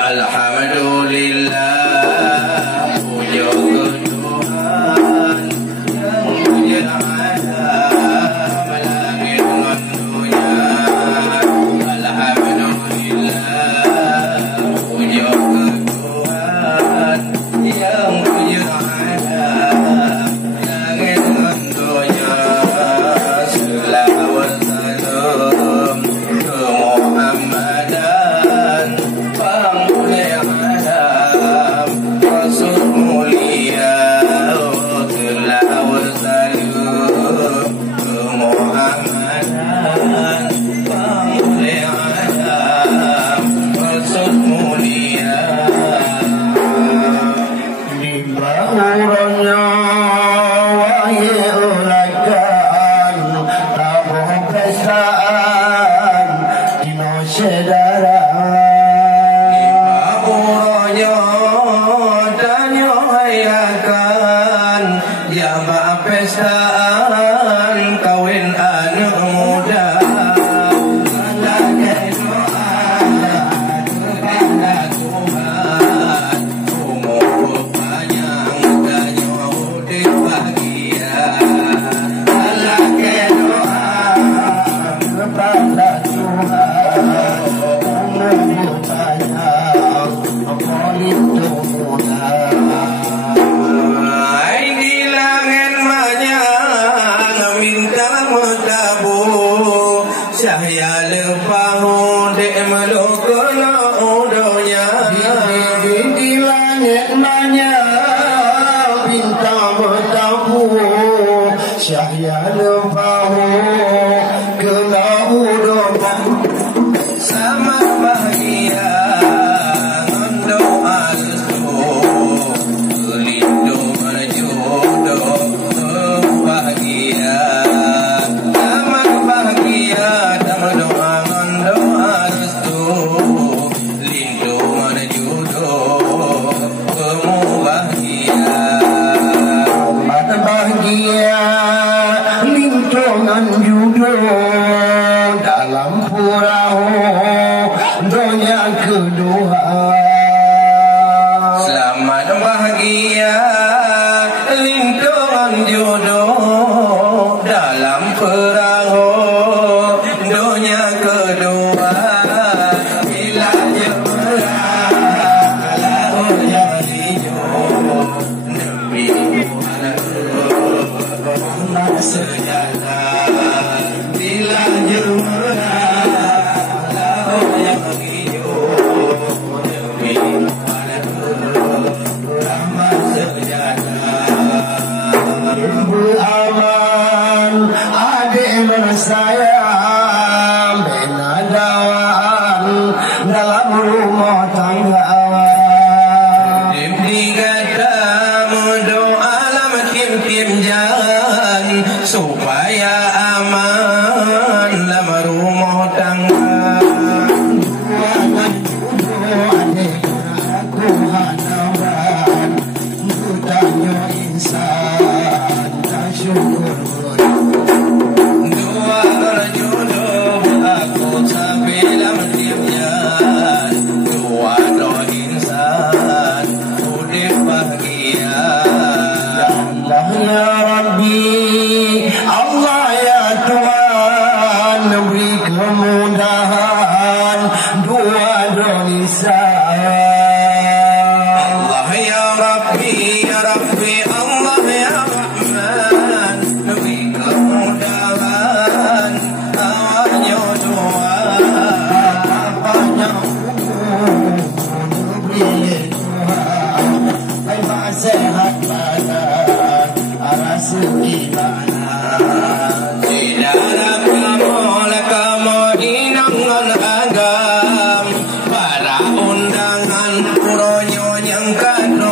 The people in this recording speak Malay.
Alhamdulillah, puja ke Tuhan yang puja alam langit dan dunia. Alhamdulillah, puja ke Tuhan yang puja alam langit dan dunia. Selawat salam ke Muhammadan penghuni alam, Rasul mulia. Selawat salam ke Muhammadan penghuni alam, Rasul mulia. Di bawahnya wahai ulakan tabuh pestaan dino sedara. Di bawahnya danyo hayakan jamaah pestaan kawin anak muda. Saya lepahu dek melukuna udonya. Di langit banyak bintang bertabu. Saya lepahu kena udonya. Sama bahagia doa restu, lindung jodoh bahagia. Sama bahagia doa restu, lindung jodoh bahagia. Mata bahagia lindungan jodoh dalam perahu dunia kedua. Selamat bahagia lindungan jodoh dalam perahu dunia kedua. Bila jemurah lautnya hijau, Nabi Muhammad sejahtera. Bila jemurah lautnya hijau, Nabi Muhammad rahmat sejahtera. Ibu aman, adik bersayang, benadawaan dalam rumah tangga. Diberi kata doa alam tim-tim jalan supaya aman dalam rumah tangga. Tuhan aman, bukannya insan tak syukur. Doa jodoh aku sampai dalam tiap jalan. Doa doa insan hidup bahagia. Ya Allah ya Rabbi, Allah ya Tuhan, beri kemudahan doa doa insan. Allah ya Rabbi, ya Rabbi, Allah ya Rahman, beri kemudahan awalnya doa apanya beri Tuhan baik sehat badan rezeki badan di dalam kamu dinangan agam para undangan puronyo yang kado